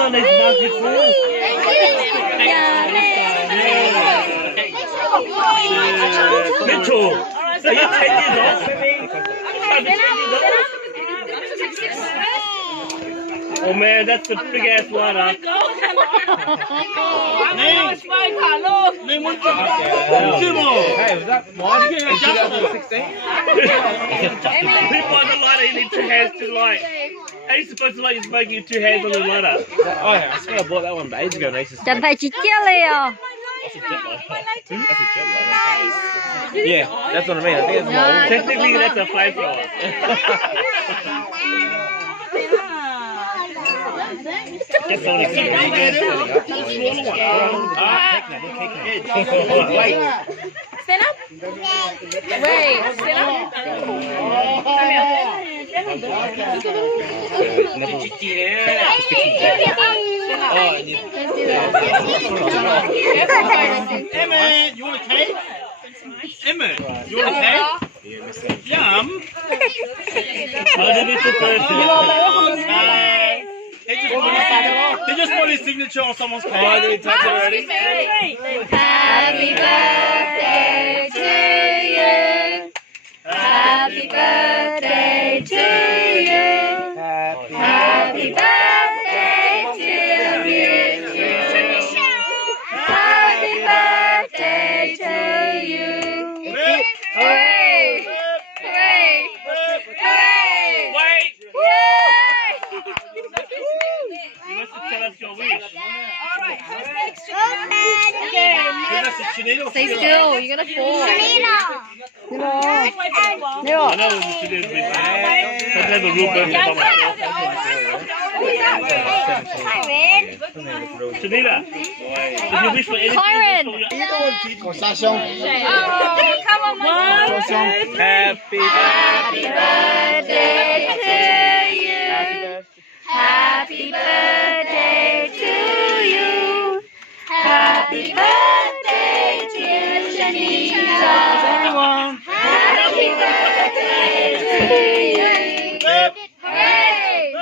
on these buckets, man. Mitchell, so you're 10 years old for me? Oh man, that's the big ass one, huh? Hey, was that mine? In 2016? He bought the lighter, he needs 2 hands to light. How are you supposed to light your smoking with 2 hands on the lighter? Oh, yeah, I swear I bought that one ages ago. Chẳng phải chỉ chia liền. That's a jet lighter. That's a jet lighter. Yeah, that's what I mean. I think it's more. Technically, that's a flamethrower. That's only two. Wait. Stand up. Wait, stand up. Emma, you want a cake? Emma, you want a cake? Yum. He just put his signature on someone's cake. Oh, did he touch it already? Happy birthday to you. Happy birthday to you. Happy birthday to you. Happy birthday to you. Hooray! Hooray! Hooray! Wait. Yay! You must tell us your wish. Alright, who's next? Okay. Stay still, you're gonna fall. I know what you did. Let's have a real birthday for myself. Shanita, if you wish for anything, Kyron. Oh, come on, Mike. Happy Happy birthday to you. Happy birthday to you. Happy birthday to Shanita. Happy birthday to you. Hooray!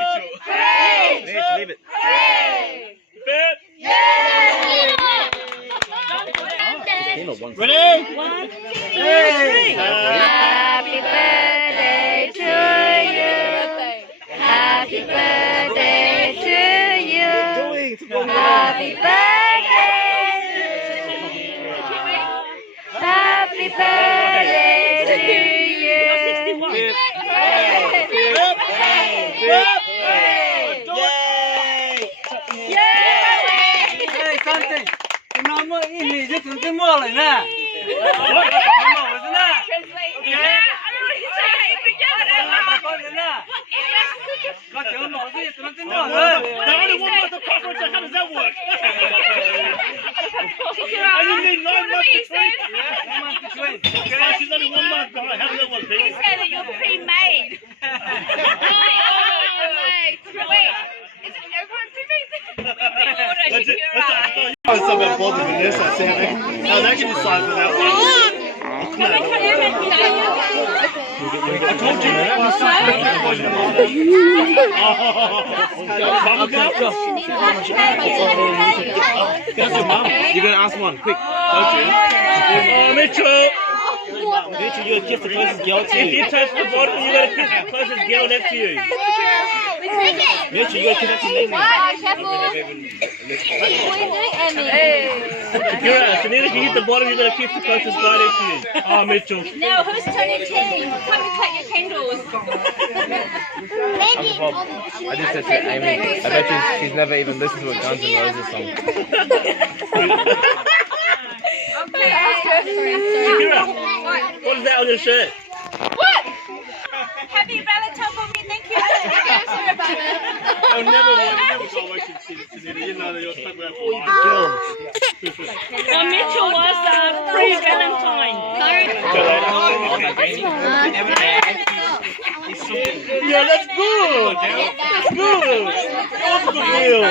Hooray! Leave it. Hooray! Bip. Ready? 1, 2, 3. Happy birthday to you. Happy birthday to you. Happy birthday. Happy birthday to you. Hey, something. Nó mới in gì chứ chúng tôi mua lại nè. They only want month of cockroach, how does that work? I didn't need 9 months between. Okay, she's only 1 month, how does that work, baby? He said that you're pre-made. Wait, is it everyone pre-made? That's something bothered with this, I see. No, they can decide for that one. I told you that. That's your mum. You're gonna ask one, quick. Mitchell! Mitchell, you're gonna kiss the closest girl to If you. you touch the bottom, you gotta kiss the closest girl next to you. Mitchell, you gotta kiss that to me. Careful. What are you doing, Emmy? Shakira, Shanita, if you hit the bottom, you gotta kiss the closest guy next to you. Oh, Mitchell. Now, who's turning tea? Come and cut your candles. I just said to Amy, I bet she's never even listened to a Guns N' Roses song. Shakira, what is that on your shirt? What? Happy Valentine for me, thank you. Sorry about that. I'll never go away from Shanita. You know that you're stuck around for life. Mitchell was pre-Valentine. Yeah, that's good. That's good. That's good deal.